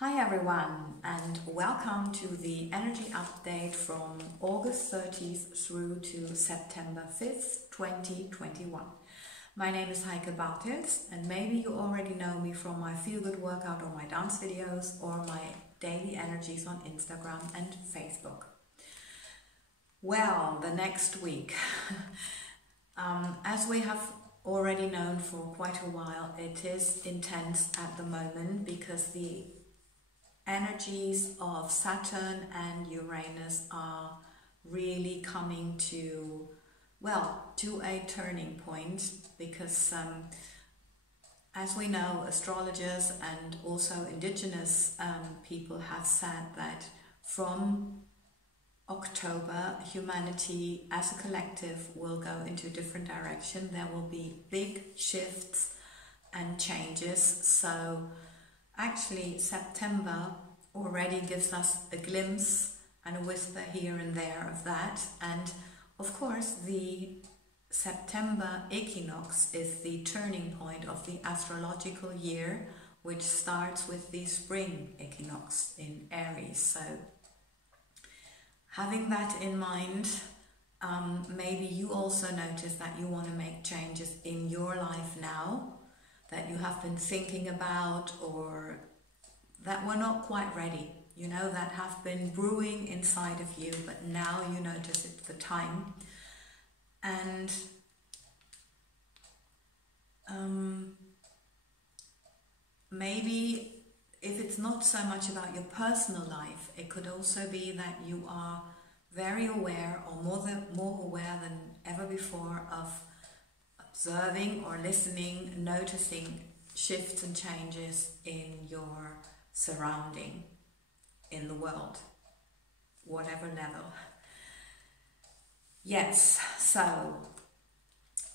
Hi everyone, and welcome to the energy update from August 30th through to September 5th, 2021. My name is Heike, and maybe you already know me from my feel-good workout or my dance videos or my daily energies on Instagram and Facebook. Well, the next week, as we have already known for quite a while, it is intense at the moment because the energies of Saturn and Uranus are really coming to a turning point because as we know, astrologers and also indigenous people have said that from October, humanity as a collective will go into a different direction. There will be big shifts and changes. So actually, September already gives us a glimpse and a whisper here and there of that. And of course, the September equinox is the turning point of the astrological year, which starts with the spring equinox in Aries. So having that in mind, maybe you also notice that you want to make changes in your life now that you have been thinking about, or that were not quite ready, that have been brewing inside of you, but now you notice it's the time. And maybe if it's not so much about your personal life, it could also be that you are very aware, or more aware than ever before, of observing or listening, noticing shifts and changes in your surrounding, in the world, whatever level. Yes, so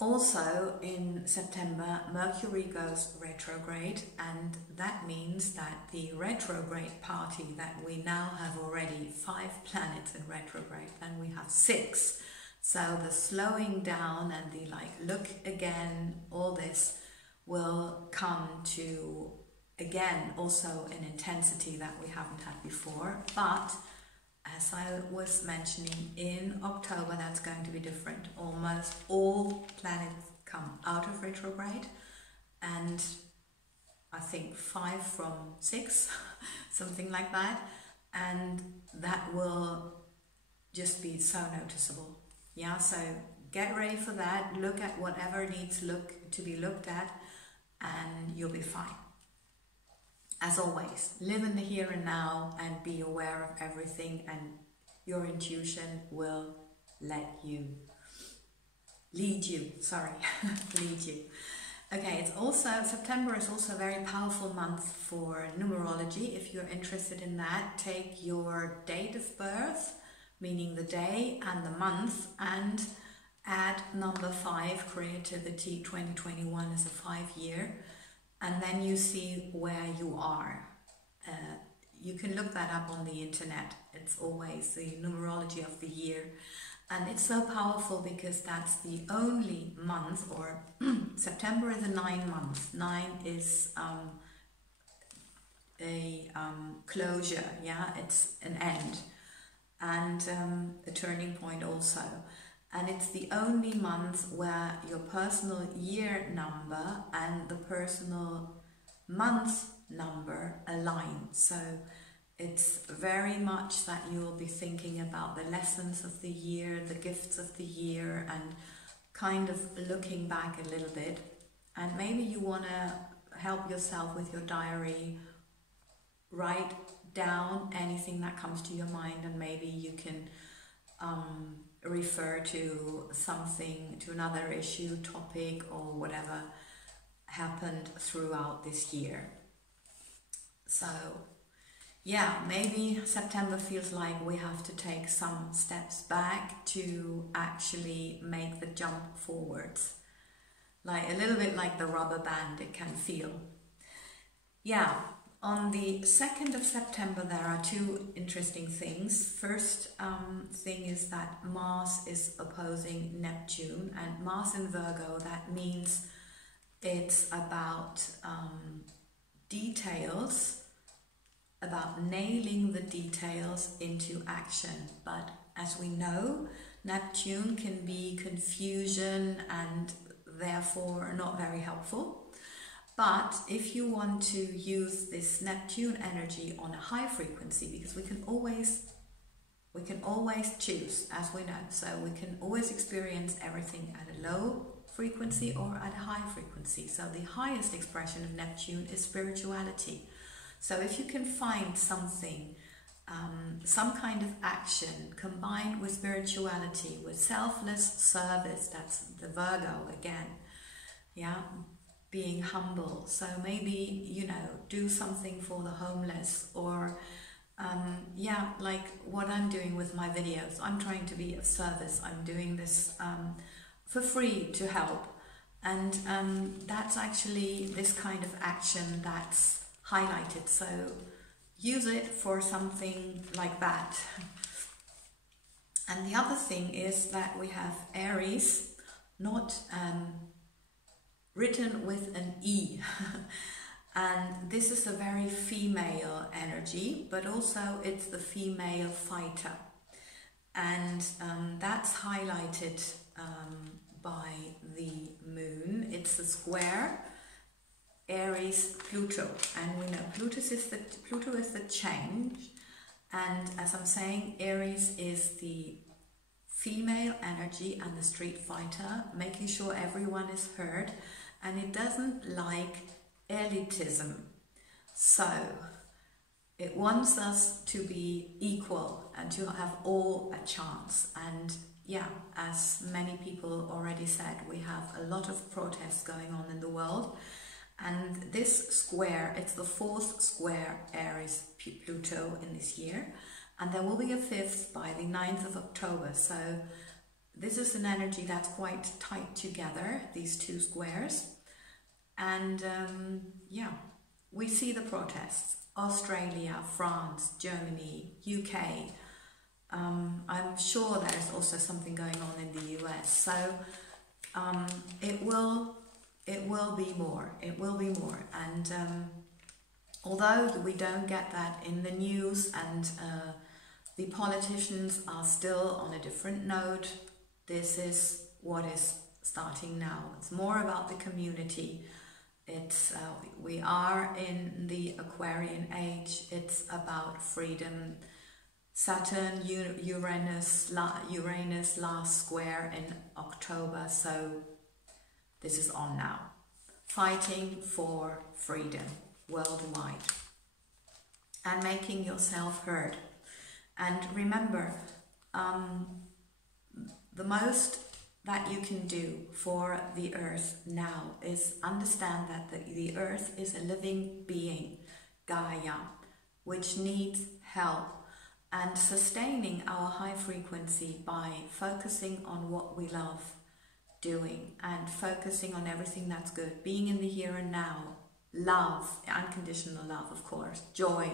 also in September, Mercury goes retrograde, and that means that the retrograde party that we now have already 5 planets in retrograde, and we have 6. So the slowing down and the look again, all this will come to, again, also an intensity that we haven't had before. But as I was mentioning, in October that's going to be different. Almost all planets come out of retrograde, and I think 5 from 6, something like that, and that will just be so noticeable. Yeah, so get ready for that. Look at whatever needs to be looked at, and you'll be fine. As always, live in the here and now and be aware of everything, and your intuition will lead you. Lead you. Okay, September is also a very powerful month for numerology. If you're interested in that, take your date of birth, meaning the day and the month, and add number 5, creativity 2021 is a 5-year, and then you see where you are. You can look that up on the internet. It's always the numerology of the year, and it's so powerful because that's the only month, or September is a 9 month. 9 is a closure, it's an end, and a turning point also. And it's the only month where your personal year number and the personal month number align. So it's very much that you will be thinking about the lessons of the year, the gifts of the year, and kind of looking back a little bit. And maybe you want to help yourself with your diary, write down anything that comes to your mind, and maybe you can refer to something, to another issue, topic, or whatever happened throughout this year. So yeah, maybe September feels like we have to take some steps back to actually make the jump forwards, like a little bit like the rubber band it can feel. Yeah. On the 2nd of September, there are 2 interesting things. First thing is that Mars is opposing Neptune, and Mars in Virgo, that means it's about details, about nailing the details into action. But as we know, Neptune can be confusion and therefore not very helpful. But if you want to use this Neptune energy on a high frequency, because we can always choose, as we know, so we can always experience everything at a low frequency or at a high frequency. So the highest expression of Neptune is spirituality. So if you can find something, some kind of action combined with spirituality, with selfless service, that's the Virgo again, yeah, being humble. So maybe, you know, do something for the homeless, or yeah, like what I'm doing with my videos. I'm trying to be of service. I'm doing this for free to help, and that's actually this kind of action that's highlighted. So use it for something like that. And the other thing is that we have Aries, not written with an E. And this is a very female energy, but also it's the female fighter. And that's highlighted by the moon. It's a square, Aries, Pluto. And we know Pluto is the change. And as I'm saying, Aries is the female energy and the street fighter, making sure everyone is heard. And it doesn't like elitism. So it wants us to be equal and to have all a chance. And yeah, as many people already said, we have a lot of protests going on in the world. And this square, it's the 4th square Aries Pluto in this year. And there will be a 5th by the 9th of October. So this is an energy that's quite tight together, these two squares. And yeah, we see the protests. Australia, France, Germany, UK. I'm sure there's also something going on in the US. So it will be more. It will be more. And although we don't get that in the news, and the politicians are still on a different note, this is what is starting now. It's more about the community. It's we are in the Aquarian age. It's about freedom. Saturn, Uranus last square in October. So this is on now. Fighting for freedom worldwide and making yourself heard. And remember, the most that you can do for the earth now is understand that the earth is a living being, Gaia, which needs help, and sustaining our high frequency by focusing on what we love doing and focusing on everything that's good, being in the here and now, love, unconditional love, of course, joy,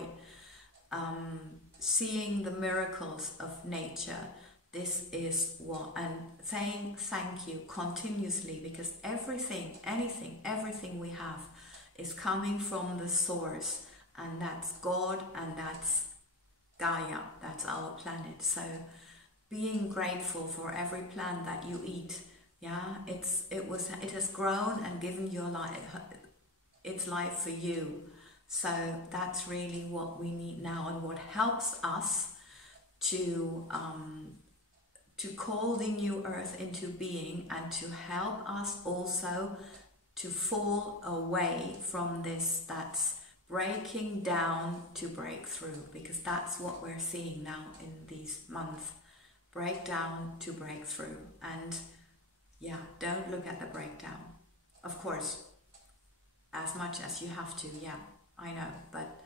seeing the miracles of nature. This is what, and saying thank you continuously, because everything, everything we have is coming from the source, and that's God, and that's Gaia, that's our planet. So being grateful for every plant that you eat, yeah, it has grown and given your life, its life for you. So that's really what we need now, and what helps us to call the new earth into being, and to help us also to fall away from this that's breaking down to break through, because that's what we're seeing now in these months. Breakdown to break through. And yeah, don't look at the breakdown. Of course, as much as you have to, yeah, I know, but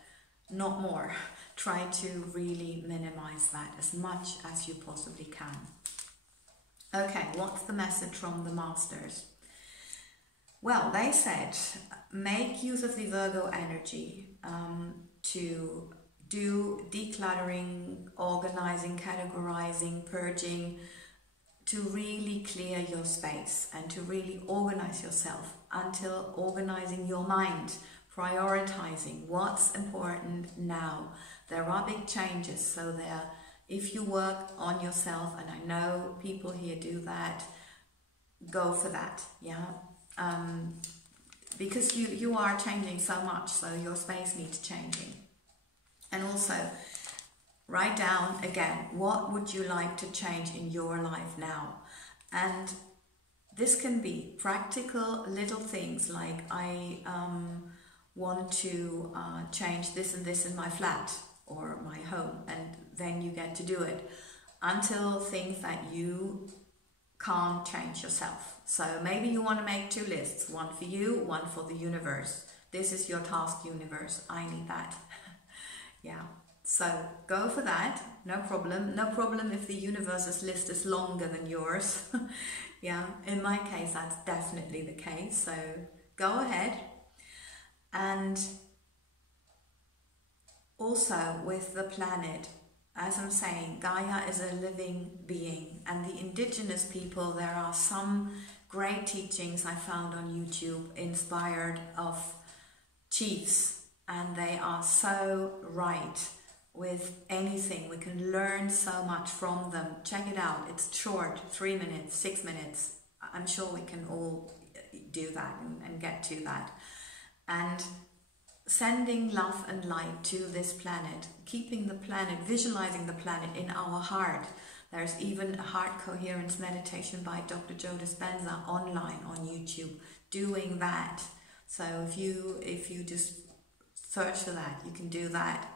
not more. Try to really minimize that as much as you possibly can. Okay, what's the message from the masters? Well, they said, make use of the Virgo energy to do decluttering, organizing, categorizing, purging, to really clear your space and to really organize yourself, until organizing your mind prioritizing what's important now. There are big changes, so if you work on yourself, and I know people here do that, go for that, yeah. Because you are changing so much, so your space needs changing. And also, write down again, what would you like to change in your life now? And this can be practical little things like, I want to change this and this in my flat or my home, and then you get to do it, until things that you can't change yourself. So maybe you want to make 2 lists, one for you, one for the universe. This is your task, universe. I need that. Yeah, so go for that. No problem. No problem if the universe's list is longer than yours. Yeah, in my case, that's definitely the case. So go ahead. And also with the planet, as I'm saying, Gaia is a living being, and the indigenous people, there are some great teachings I found on YouTube inspired of chiefs, and they are so right with anything. We can learn so much from them. Check it out. It's short, 3 minutes, 6 minutes. I'm sure we can all do that and get to that. And sending love and light to this planet, keeping the planet, visualizing the planet in our heart. There's even a heart coherence meditation by Dr. Joe Dispenza online on YouTube doing that. So if you just search for that, you can do that.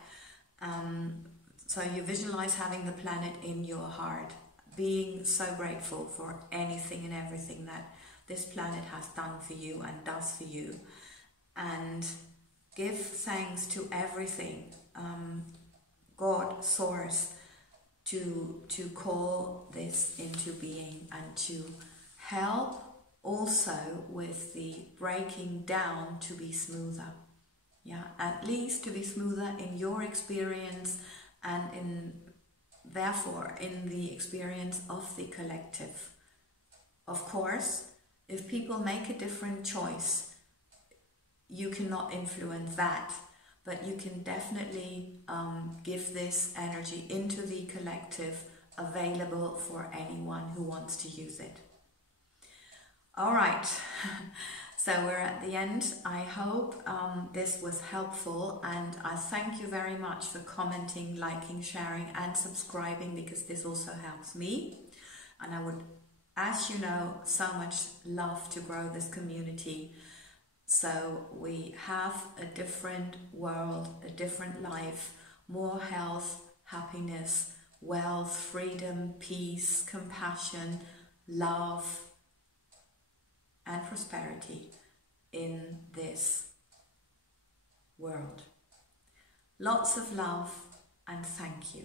So you visualize having the planet in your heart, being so grateful for anything and everything that this planet has done for you and does for you, and give thanks to everything, God, Source, to call this into being, and to help also with the breaking down to be smoother. Yeah, at least to be smoother in your experience, and therefore in the experience of the collective. Of course, if people make a different choice, you cannot influence that, but you can definitely give this energy into the collective, available for anyone who wants to use it. All right, so we're at the end. I hope this was helpful, and I thank you very much for commenting, liking, sharing and subscribing, because this also helps me. And I would, as you know, so much love to grow this community, so we have a different world, a different life, more health, happiness, wealth, freedom, peace, compassion, love and prosperity in this world. Lots of love, and thank you.